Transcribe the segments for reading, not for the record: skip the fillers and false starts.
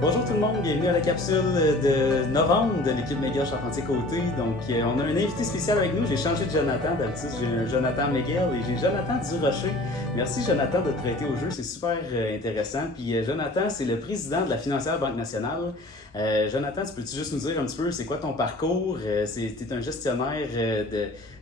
Bonjour tout le monde, bienvenue à la capsule de novembre de l'équipe Méguel Charpentier-Côté. Donc, on a un invité spécial avec nous. J'ai changé de Jonathan. D'habitude, j'ai un Jonathan Méguel et j'ai Jonathan Durocher. Merci Jonathan de te prêter au jeu, c'est super intéressant. Puis Jonathan, c'est le président de la financière Banque nationale. Jonathan, tu peux-tu juste nous dire un petit peu c'est quoi ton parcours? Tu es un gestionnaire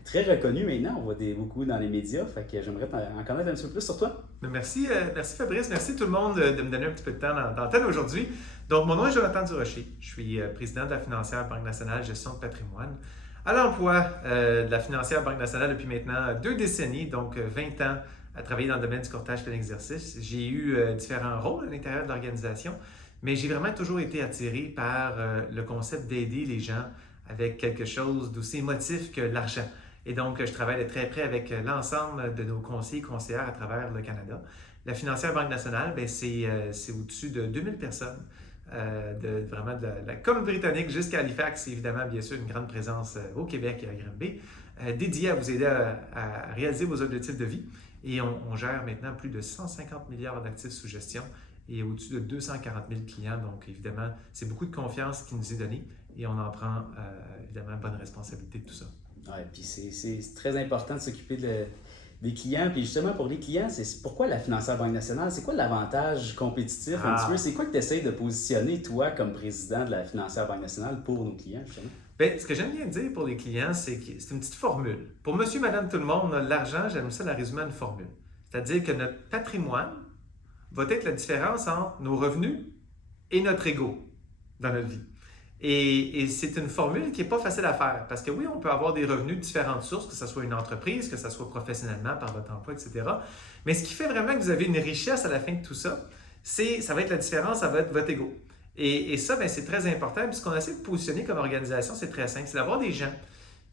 très reconnu maintenant, on voit beaucoup dans les médias. Fait que j'aimerais en connaître un petit peu plus sur toi. Merci, merci Fabrice, merci tout le monde de me donner un petit peu de temps d'antenne aujourd'hui. Donc, mon nom est Jonathan Durocher, je suis président de la financière Banque nationale gestion de patrimoine, à l'emploi de la financière Banque nationale depuis maintenant 2 décennies, donc 20 ans à travailler dans le domaine du courtage plein exercice. J'ai eu différents rôles à l'intérieur de l'organisation, mais j'ai vraiment toujours été attiré par le concept d'aider les gens avec quelque chose d'aussi émotif que l'argent. Et donc, je travaille de très près avec l'ensemble de nos conseillers et conseillères à travers le Canada. La financière Banque nationale, c'est au-dessus de 2000 personnes, vraiment de la Colombie-Britannique jusqu'à Halifax, et évidemment, bien sûr, une grande présence au Québec et à Granby, dédiée à vous aider à réaliser vos objectifs de vie. Et on gère maintenant plus de 150 milliards d'actifs sous gestion et au-dessus de 240 000 clients. Donc, évidemment, c'est beaucoup de confiance qui nous est donnée et on en prend évidemment bonne responsabilité de tout ça. Ouais, puis c'est très important de s'occuper des clients. Puis justement, pour les clients, c'est pourquoi la financière Banque nationale? C'est quoi l'avantage compétitif un petit peu? C'est quoi que tu essaies de positionner, toi, comme président de la financière Banque nationale pour nos clients, justement? Bien, ce que j'aime bien dire pour les clients, c'est que c'est une petite formule. Pour monsieur, madame, tout le monde, l'argent, j'aime ça la résumer à une formule. C'est-à-dire que notre patrimoine va être la différence entre nos revenus et notre ego dans notre vie. Et c'est une formule qui n'est pas facile à faire parce que oui, on peut avoir des revenus de différentes sources, que ce soit une entreprise, que ce soit professionnellement par votre emploi, etc. Mais ce qui fait vraiment que vous avez une richesse à la fin de tout ça, ça va être la différence, ça va être votre ego. Et ça, c'est très important. Puis ce qu'on essaie de positionner comme organisation, c'est très simple, c'est d'avoir des gens,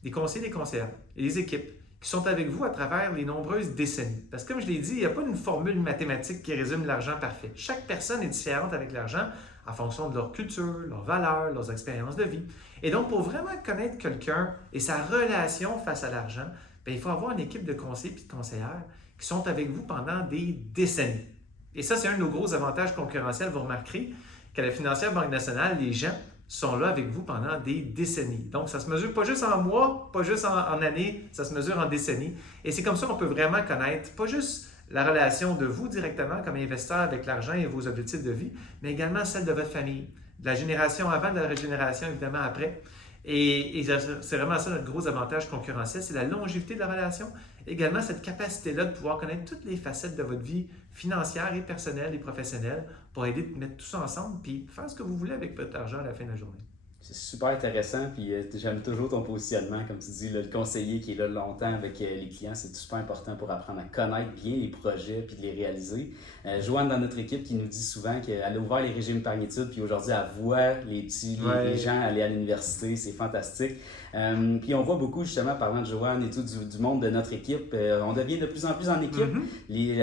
des conseillers, des conseillères et des équipes qui sont avec vous à travers les nombreuses décennies. Parce que comme je l'ai dit, il n'y a pas une formule mathématique qui résume l'argent parfait. Chaque personne est différente avec l'argent en fonction de leur culture, leurs valeurs, leurs expériences de vie. Et donc, pour vraiment connaître quelqu'un et sa relation face à l'argent, il faut avoir une équipe de conseillers et de conseillères qui sont avec vous pendant des décennies. Et ça, c'est un de nos gros avantages concurrentiels. Vous remarquerez qu'à la financière Banque nationale, les gens sont là avec vous pendant des décennies. Donc, ça se mesure pas juste en mois, pas juste en années, ça se mesure en décennies. Et c'est comme ça qu'on peut vraiment connaître, pas juste la relation de vous directement comme investisseur avec l'argent et vos objectifs de vie, mais également celle de votre famille, de la génération avant, de la génération évidemment après. Et c'est vraiment ça notre gros avantage concurrentiel, c'est la longévité de la relation. Également cette capacité-là de pouvoir connaître toutes les facettes de votre vie financière et personnelle et professionnelle pour aider à mettre tout ça ensemble puis faire ce que vous voulez avec votre argent à la fin de la journée. C'est super intéressant, puis j'aime toujours ton positionnement, comme tu dis, le conseiller qui est là longtemps avec les clients, c'est super important pour apprendre à connaître bien les projets puis de les réaliser. Joanne, dans notre équipe, qui nous dit souvent qu'elle a ouvert les régimes d'épargne-études, puis aujourd'hui, elle voit les gens aller à l'université, c'est fantastique. Puis on voit beaucoup, justement, parlant de Joanne et tout, du monde de notre équipe, on devient de plus en plus en équipe.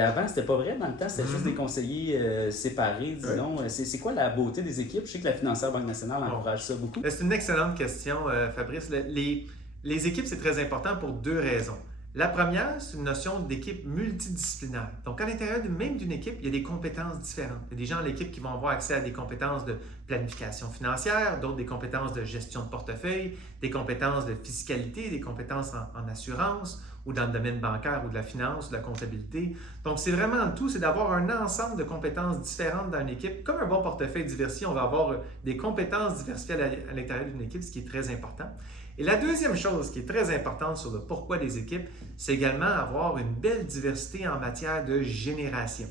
Avant, c'était pas vrai, dans le temps, c'était juste des conseillers séparés, disons. C'est quoi la beauté des équipes? Je sais que la financière Banque nationale encourage ça beaucoup. C'est une excellente question, Fabrice. Les équipes, c'est très important pour 2 raisons. La première, c'est une notion d'équipe multidisciplinaire. Donc, à l'intérieur même d'une équipe, il y a des compétences différentes. Il y a des gens à l'équipe qui vont avoir accès à des compétences de planification financière, d'autres des compétences de gestion de portefeuille, des compétences de fiscalité, des compétences en assurance ou dans le domaine bancaire ou de la finance, de la comptabilité. Donc, c'est vraiment le tout, c'est d'avoir un ensemble de compétences différentes dans une équipe. Comme un bon portefeuille diversifié, on va avoir des compétences diversifiées à l'intérieur d'une équipe, ce qui est très important. Et la deuxième chose qui est très importante sur le pourquoi des équipes, c'est également avoir une belle diversité en matière de génération.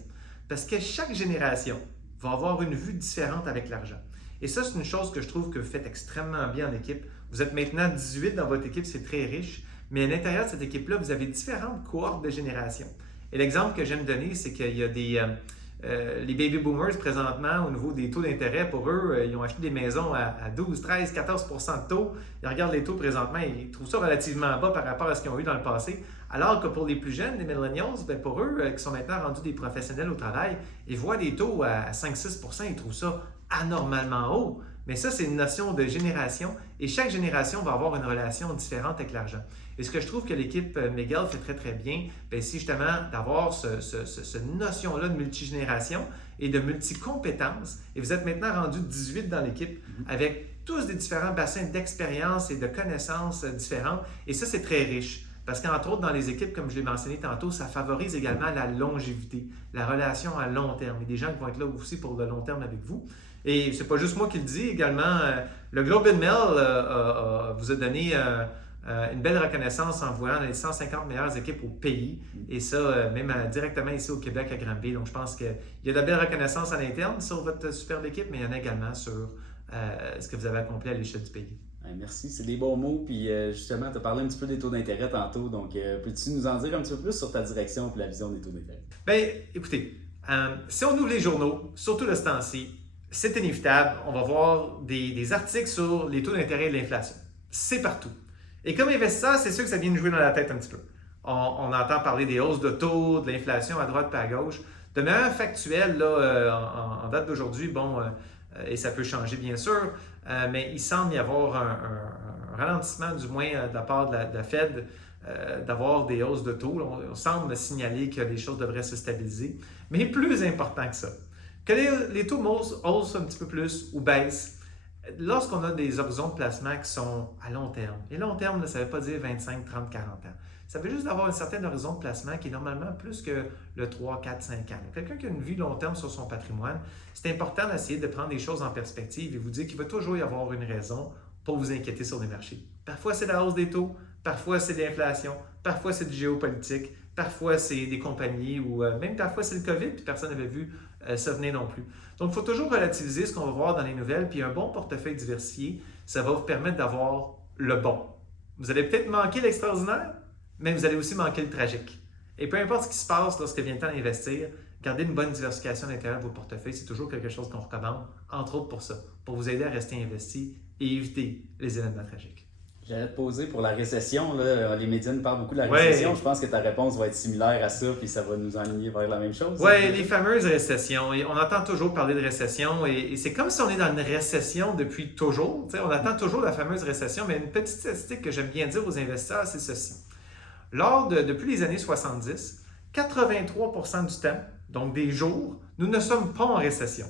Parce que chaque génération va avoir une vue différente avec l'argent. Et ça, c'est une chose que je trouve que vous faites extrêmement bien en équipe. Vous êtes maintenant 18 dans votre équipe, c'est très riche. Mais à l'intérieur de cette équipe-là, vous avez différentes cohortes de génération. Et l'exemple que j'aime donner, c'est qu'il y a les baby boomers présentement, au niveau des taux d'intérêt, pour eux, ils ont acheté des maisons à 12, 13, 14 % de taux. Ils regardent les taux présentement, ils trouvent ça relativement bas par rapport à ce qu'ils ont eu dans le passé. Alors que pour les plus jeunes, les millennials, pour eux, qui sont maintenant rendus des professionnels au travail, ils voient des taux à 5-6 %, ils trouvent ça anormalement haut. Mais ça, c'est une notion de génération et chaque génération va avoir une relation différente avec l'argent. Et ce que je trouve que l'équipe Miguel fait très, très bien, c'est justement d'avoir cette notion-là de multigénération et de multicompétences. Et vous êtes maintenant rendu 18 dans l'équipe avec tous des différents bassins d'expérience et de connaissances différentes. Et ça, c'est très riche. Parce qu'entre autres, dans les équipes, comme je l'ai mentionné tantôt, ça favorise également la longévité, la relation à long terme. Il y a des gens qui vont être là aussi pour le long terme avec vous. Et c'est pas juste moi qui le dis, également, le Globe and Mail vous a donné une belle reconnaissance en voyant les 150 meilleures équipes au pays. Et ça, même directement ici au Québec, à Granby. Donc, je pense qu'il y a de belles reconnaissances à l'interne sur votre superbe équipe, mais il y en a également sur ce que vous avez accompli à l'échelle du pays. Merci, c'est des bons mots. Puis justement, tu as parlé un petit peu des taux d'intérêt tantôt. Donc, peux-tu nous en dire un petit peu plus sur ta direction et la vision des taux d'intérêt? Bien, écoutez, si on ouvre les journaux, surtout de ce temps-ci, c'est inévitable, on va voir des articles sur les taux d'intérêt et l'inflation. C'est partout. Et comme investisseur, c'est sûr que ça vient nous jouer dans la tête un petit peu. On entend parler des hausses de taux, de l'inflation à droite et à gauche. De manière factuelle, là, en date d'aujourd'hui, et ça peut changer bien sûr, mais il semble y avoir un ralentissement, du moins de la part de la Fed, d'avoir des hausses de taux. On semble signaler que les choses devraient se stabiliser. Mais plus important que ça, que les taux haussent un petit peu plus ou baissent lorsqu'on a des horizons de placement qui sont à long terme. Et long terme, ça ne veut pas dire 25, 30, 40 ans. Ça veut juste avoir un certain horizon de placement qui est normalement plus que le 3, 4, 5 ans. Quelqu'un qui a une vue long terme sur son patrimoine, c'est important d'essayer de prendre des choses en perspective et vous dire qu'il va toujours y avoir une raison pour vous inquiéter sur les marchés. Parfois, c'est la hausse des taux, parfois, c'est l'inflation, parfois, c'est du géopolitique, parfois, c'est des compagnies ou même parfois, c'est le COVID, puis personne n'avait vu ça venir non plus. Donc, il faut toujours relativiser ce qu'on va voir dans les nouvelles, puis un bon portefeuille diversifié, ça va vous permettre d'avoir le bon. Vous allez peut-être manquer l'extraordinaire, mais vous allez aussi manquer le tragique. Et peu importe ce qui se passe lorsque vient le temps d'investir, garder une bonne diversification à l'intérieur de vos portefeuilles, c'est toujours quelque chose qu'on recommande, entre autres pour ça, pour vous aider à rester investi et éviter les événements tragiques. J'allais te poser pour la récession, là, les médias nous parlent beaucoup de la récession. Je pense que ta réponse va être similaire à ça, puis ça va nous enligner vers la même chose. Oui, les fameuses récessions. Et on entend toujours parler de récession et c'est comme si on est dans une récession depuis toujours. T'sais, on attend toujours la fameuse récession, mais une petite statistique que j'aime bien dire aux investisseurs, c'est ceci. Depuis les années 70, 83% du temps, donc des jours, nous ne sommes pas en récession.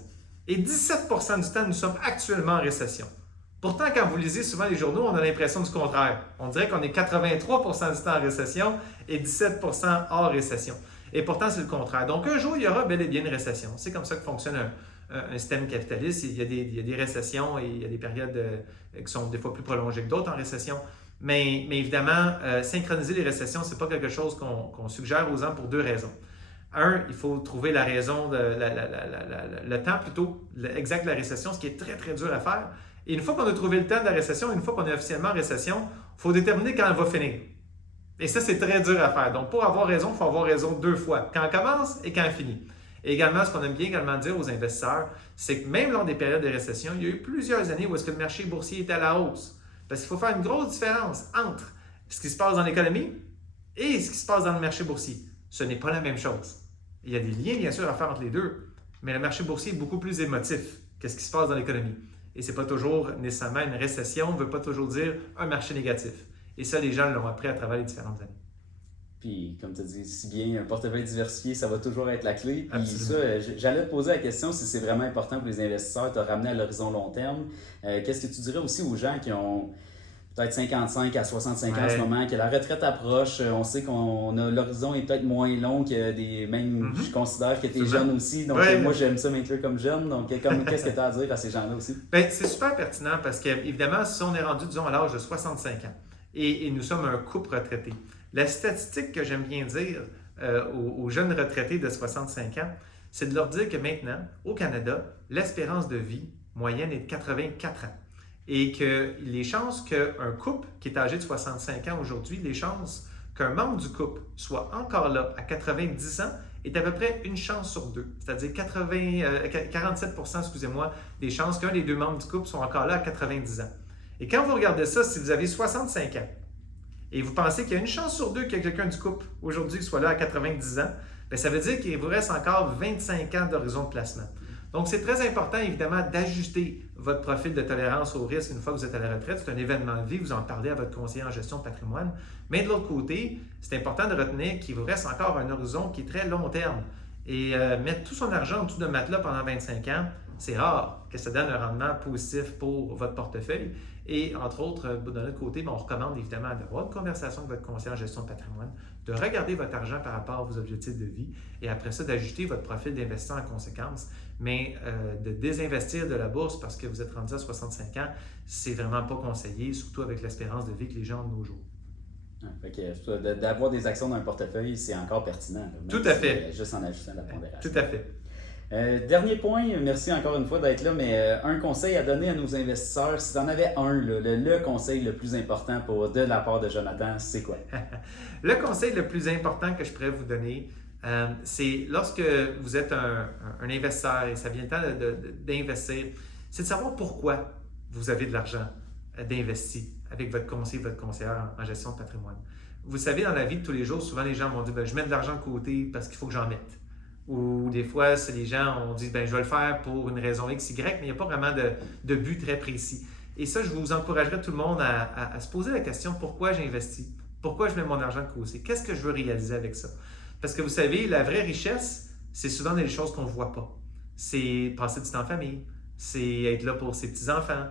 Et 17% du temps, nous sommes actuellement en récession. Pourtant, quand vous lisez souvent les journaux, on a l'impression du contraire. On dirait qu'on est 83% du temps en récession et 17% hors récession. Et pourtant, c'est le contraire. Donc, un jour, il y aura bel et bien une récession. C'est comme ça que fonctionne un système capitaliste. Il y a des récessions et il y a des périodes qui sont des fois plus prolongées que d'autres en récession. Mais évidemment, synchroniser les récessions, ce n'est pas quelque chose qu'on suggère aux gens pour deux raisons. Un, il faut trouver la raison, le temps plutôt exact de la récession, ce qui est très, très dur à faire. Et une fois qu'on a trouvé le temps de la récession, une fois qu'on est officiellement en récession, il faut déterminer quand elle va finir. Et ça, c'est très dur à faire. Donc, pour avoir raison, il faut avoir raison deux fois, quand elle commence et quand elle finit. Et également, ce qu'on aime bien également dire aux investisseurs, c'est que même lors des périodes de récession, il y a eu plusieurs années où est-ce que le marché boursier est à la hausse. Parce qu'il faut faire une grosse différence entre ce qui se passe dans l'économie et ce qui se passe dans le marché boursier. Ce n'est pas la même chose. Il y a des liens, bien sûr, à faire entre les deux, mais le marché boursier est beaucoup plus émotif que ce qui se passe dans l'économie. Et ce n'est pas toujours nécessairement une récession, ne veut pas toujours dire un marché négatif. Et ça, les gens l'ont appris à travers les différentes années. Puis, comme tu dis si bien, un portefeuille diversifié, ça va toujours être la clé. Puis Absolument. ça, j'allais te poser la question si c'est vraiment important pour les investisseurs, te ramener à l'horizon long terme. Qu'est-ce que tu dirais aussi aux gens qui ont peut-être 55 à 65 ans en ce moment, que la retraite approche, on sait qu'on a l'horizon est peut-être moins long que des... Même, je considère que tu es jeune aussi, donc moi, j'aime ça m'inclure comme jeune. Donc, qu'est-ce que tu as à dire à ces gens-là aussi? Bien, c'est super pertinent parce qu'évidemment, si on est rendu, disons, à l'âge de 65 ans et nous sommes un couple retraité, la statistique que j'aime bien dire aux jeunes retraités de 65 ans, c'est de leur dire que maintenant, au Canada, l'espérance de vie moyenne est de 84 ans. Et que les chances qu'un couple qui est âgé de 65 ans aujourd'hui, les chances qu'un membre du couple soit encore là à 90 ans est à peu près une chance sur deux. C'est-à-dire 47%, excusez-moi, des chances qu'un des deux membres du couple soit encore là à 90 ans. Et quand vous regardez ça, si vous avez 65 ans et vous pensez qu'il y a une chance sur deux qu'il y a quelqu'un du couple aujourd'hui qui soit là à 90 ans, bien, ça veut dire qu'il vous reste encore 25 ans d'horizon de placement. Donc, c'est très important, évidemment, d'ajuster votre profil de tolérance au risque une fois que vous êtes à la retraite. C'est un événement de vie, vous en parlez à votre conseiller en gestion de patrimoine. Mais de l'autre côté, c'est important de retenir qu'il vous reste encore un horizon qui est très long terme. Et mettre tout son argent en dessous d'un matelas pendant 25 ans, c'est rare que ça donne un rendement positif pour votre portefeuille. Et entre autres, de notre côté, on recommande évidemment d'avoir une conversation avec votre conseiller en gestion de patrimoine, de regarder votre argent par rapport à vos objectifs de vie et après ça, d'ajuster votre profil d'investissement en conséquence. Mais de désinvestir de la bourse parce que vous êtes rendu à 65 ans, c'est vraiment pas conseillé, surtout avec l'espérance de vie que les gens ont de nos jours. Fait que d'avoir des actions dans un portefeuille, c'est encore pertinent. Là, tout à fait. Juste en ajustant la pondération. Tout à fait. Dernier point, merci encore une fois d'être là, mais un conseil à donner à nos investisseurs, si tu en avais un, le conseil le plus important de la part de Jonathan, c'est quoi? Le conseil le plus important que je pourrais vous donner, c'est lorsque vous êtes un investisseur et ça vient le temps d'investir, c'est de savoir pourquoi vous avez de l'argent d'investi avec votre conseiller, votre conseillère en gestion de patrimoine. Vous savez, dans la vie de tous les jours, souvent les gens vont dire je mets de l'argent de côté parce qu'il faut que j'en mette. Ou des fois, les gens ont dit je vais le faire pour une raison X, Y, mais il n'y a pas vraiment de but très précis. Et ça, je vous encouragerais tout le monde à se poser la question pourquoi j'investis? Pourquoi je mets mon argent de côté? Qu'est-ce que je veux réaliser avec ça? Parce que vous savez, la vraie richesse, c'est souvent des choses qu'on ne voit pas. C'est passer du temps en famille, c'est être là pour ses petits-enfants,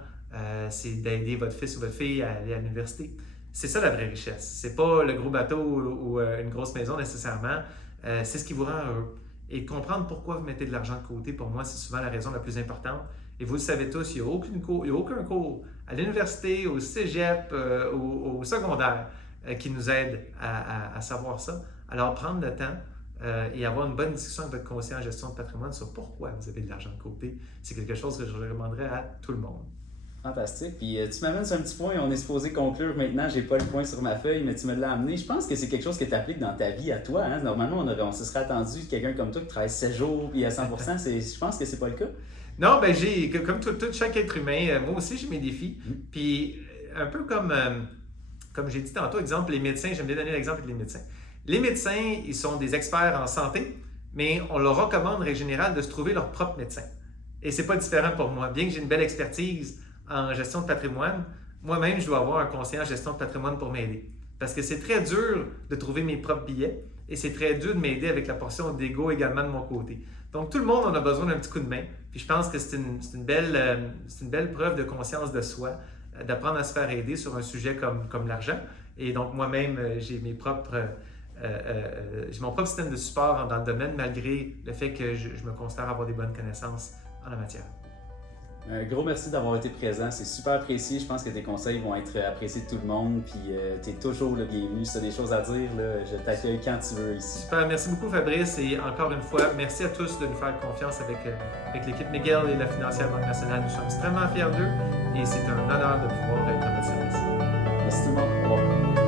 c'est d'aider votre fils ou votre fille à aller à l'université. C'est ça la vraie richesse. C'est pas le gros bateau ou une grosse maison nécessairement. C'est ce qui vous rend heureux. Et comprendre pourquoi vous mettez de l'argent de côté, pour moi, c'est souvent la raison la plus importante. Et vous le savez tous, il n'y a aucun cours à l'université, au cégep, au secondaire qui nous aide à savoir ça. Alors, prendre le temps et avoir une bonne discussion avec votre conseiller en gestion de patrimoine sur pourquoi vous avez de l'argent de côté, c'est quelque chose que je recommanderais à tout le monde. Fantastique. Puis tu m'amènes sur un petit point, on est supposé conclure maintenant, j'ai pas le point sur ma feuille, mais tu me l'as amené. Je pense que c'est quelque chose que tu appliques dans ta vie à toi. Hein? Normalement, on se serait attendu de quelqu'un comme toi qui travaille 7 jours puis à 100%. Je pense que c'est pas le cas. Non, ben comme tout chaque être humain, moi aussi j'ai mes défis. Puis un peu comme j'ai dit tantôt, exemple, les médecins, j'aime bien donner l'exemple avec les médecins. Les médecins, ils sont des experts en santé, mais on leur recommande en règle générale de se trouver leur propre médecin. Et c'est pas différent pour moi. Bien que j'ai une belle expertise en gestion de patrimoine, moi-même, je dois avoir un conseiller en gestion de patrimoine pour m'aider. Parce que c'est très dur de trouver mes propres billets et c'est très dur de m'aider avec la portion d'ego également de mon côté. Donc, tout le monde en a besoin d'un petit coup de main. Puis je pense que c'est une belle preuve de conscience de soi, d'apprendre à se faire aider sur un sujet comme l'argent. Et donc, moi-même, j'ai mon propre système de support dans le domaine, malgré le fait que je me considère avoir des bonnes connaissances en la matière. Un gros merci d'avoir été présent, c'est super apprécié. Je pense que tes conseils vont être appréciés de tout le monde. Puis tu es toujours le bienvenu. Si tu as des choses à dire, là, je t'accueille quand tu veux ici. Super, merci beaucoup Fabrice. Et encore une fois, merci à tous de nous faire confiance avec l'équipe Miguel et la Financière Banque Nationale. Nous sommes extrêmement fiers d'eux et c'est un honneur de pouvoir être à votre service. Merci tout le monde. Au revoir.